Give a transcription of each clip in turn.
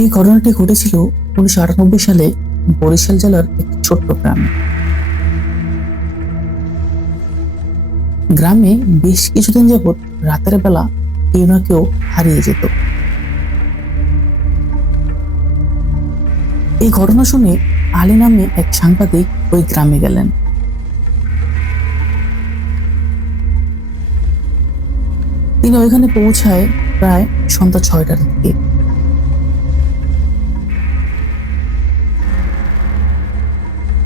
এই ঘটনাটি ঘটেছিল উনিশশো আটানব্বই সালে বরিশাল জেলার একটি ছোট্ট গ্রামে। গ্রামে বেশ কিছুদিন যাবৎ রাতের বেলা কেউ না কেউ হারিয়ে যেত। এই ঘটনা শুনে আলী নামে এক সাংবাদিক ওই গ্রামে গেলেন। তিনি ওইখানে পৌঁছায় প্রায় সন্ধ্যা ছয়টার দিকে।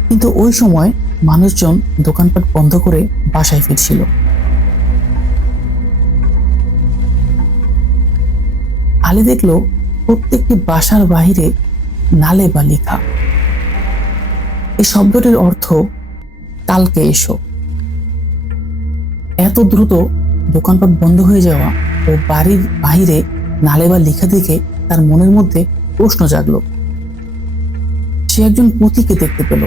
কিন্তু ওই সময় মানুষজন দোকানপাট বন্ধ করে বাসায় ফিরছিল। আলী দেখল প্রত্যেকটি বাসার বাহিরে নালে বা লেখা। এই শব্দটির অর্থ, কালকে এসো। এত দ্রুত দোকানপাট বন্ধ হয়ে যাওয়া ও বাড়ির বাহিরে নালে বা লেখা দেখে তার মনের মধ্যে প্রশ্ন জাগলো। সে একজন পতিকে দেখতে পেল।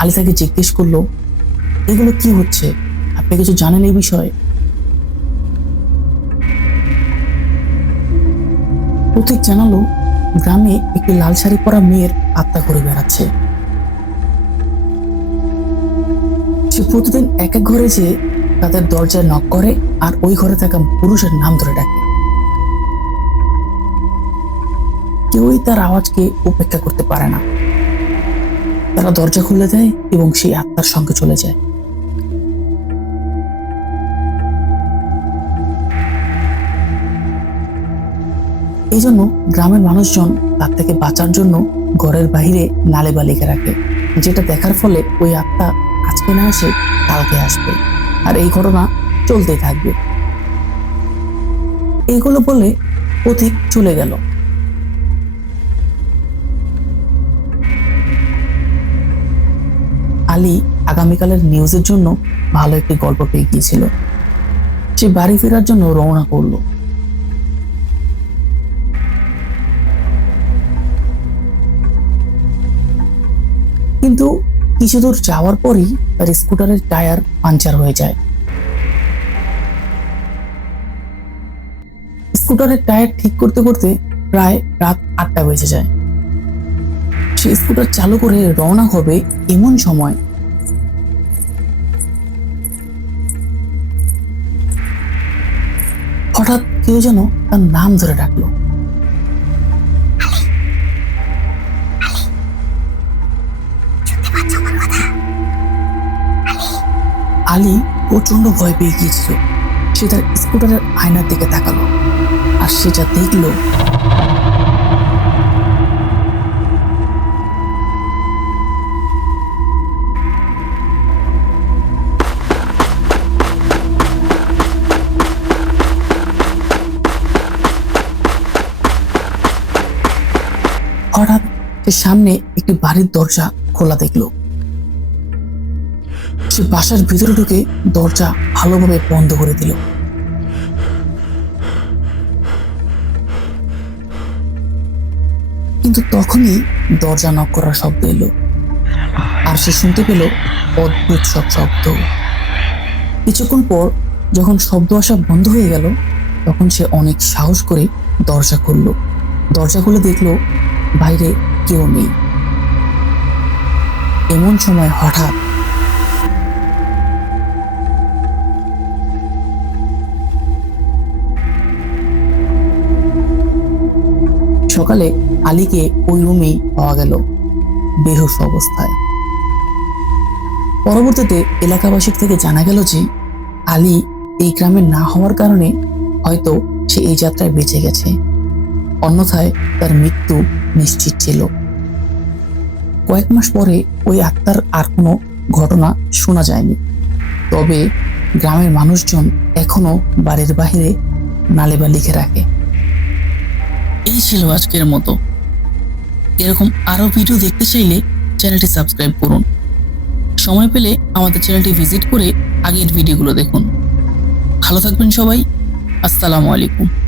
আলী তাকে জিজ্ঞেস করল, এগুলো কি হচ্ছে? আপনি কিছু জানেন এই বিষয়ে? প্রতীক জানালো, গ্রামে একটি লাল শাড়ি পরা মেয়ের আত্মা করে বেড়াচ্ছে। সে প্রতিদিন এক এক ঘরে যেয়ে তাদের দরজায় নক করে আর ওই ঘরে থাকা পুরুষের নাম ধরে ডাকে। কেউই তার আওয়াজকে উপেক্ষা করতে পারে না। তারা দরজা খুলে দেয় এবং সেই আত্মার সঙ্গে চলে যায়। এই জন্য গ্রামের মানুষজন তার থেকে বাঁচার জন্য ঘরের বাইরে নালে বালিকে রাখে, যেটা দেখার ফলে ওই আত্মা আজকে না এসে কালকে আসবে। আর এই ঘটনা চলতেই থাকবে। এইগুলো বলে পথিক চলে গেল। আলী আগামীকালের নিউজের জন্য ভালো একটি গল্প পেয়ে গিয়েছিল। সে বাড়ি ফেরার জন্য রওনা করল। কিন্তু কিছু দূর যাওয়ার পরই তার স্কুটারের টায়ার পাঞ্চার হয়ে যায়। স্কুটারের টায়ার ঠিক করতে করতে প্রায় রাত আটটা বেজে যায়। সে স্কুটার চালু করে রওনা হবে এমন সময় হঠাৎ কেউ যেন তার নাম ধরে ডাকলো। আলী প্রচণ্ড ভয় পেয়ে গিয়েছিল। সে তার স্কুটারের আয়নার দিকে তাকালো। আর সেটা দেখল হঠাৎ সে সামনে একটি বাড়ির দরজা খোলা দেখল। সে বাসার ভিতরে ঢুকে দরজা ভালোভাবে বন্ধ করে দিল। কিন্তু তখনই দরজা নক করার শব্দ এলো আর সে শুনতে পেল অদ্ভুত সব শব্দ। কিছুক্ষণ পর যখন শব্দ আসা বন্ধ হয়ে গেল, তখন সে অনেক সাহস করে দরজা খুলল। দরজা খুলে দেখল বাইরে কেউ নেই। এমন সময় হঠাৎ সকালে আলীকে ওই রুমেই পাওয়া গেল বেহুশ অবস্থায়। পরবর্তীতে এলাকাবাসীর থেকে জানা গেল যে আলী এই গ্রামে না হওয়ার কারণে হয়তো সে এই যাত্রায় বেঁচে গেছে। অন্যথায় তার মৃত্যু নিশ্চিত ছিল। কয়েক মাস পরে ওই আত্মার আর কোনো ঘটনা শোনা যায়নি। তবে গ্রামের মানুষজন এখনও বাড়ির বাহিরে নালেবা লিখে রাখে। এই ছিল আজকের মতো। এরকম আরও ভিডিও দেখতে চাইলে চ্যানেলটি সাবস্ক্রাইব করুন। সময় পেলে আমাদের চ্যানেলটি ভিজিট করে আগের ভিডিওগুলো দেখুন। ভালো থাকবেন সবাই। আসসালামু আলাইকুম।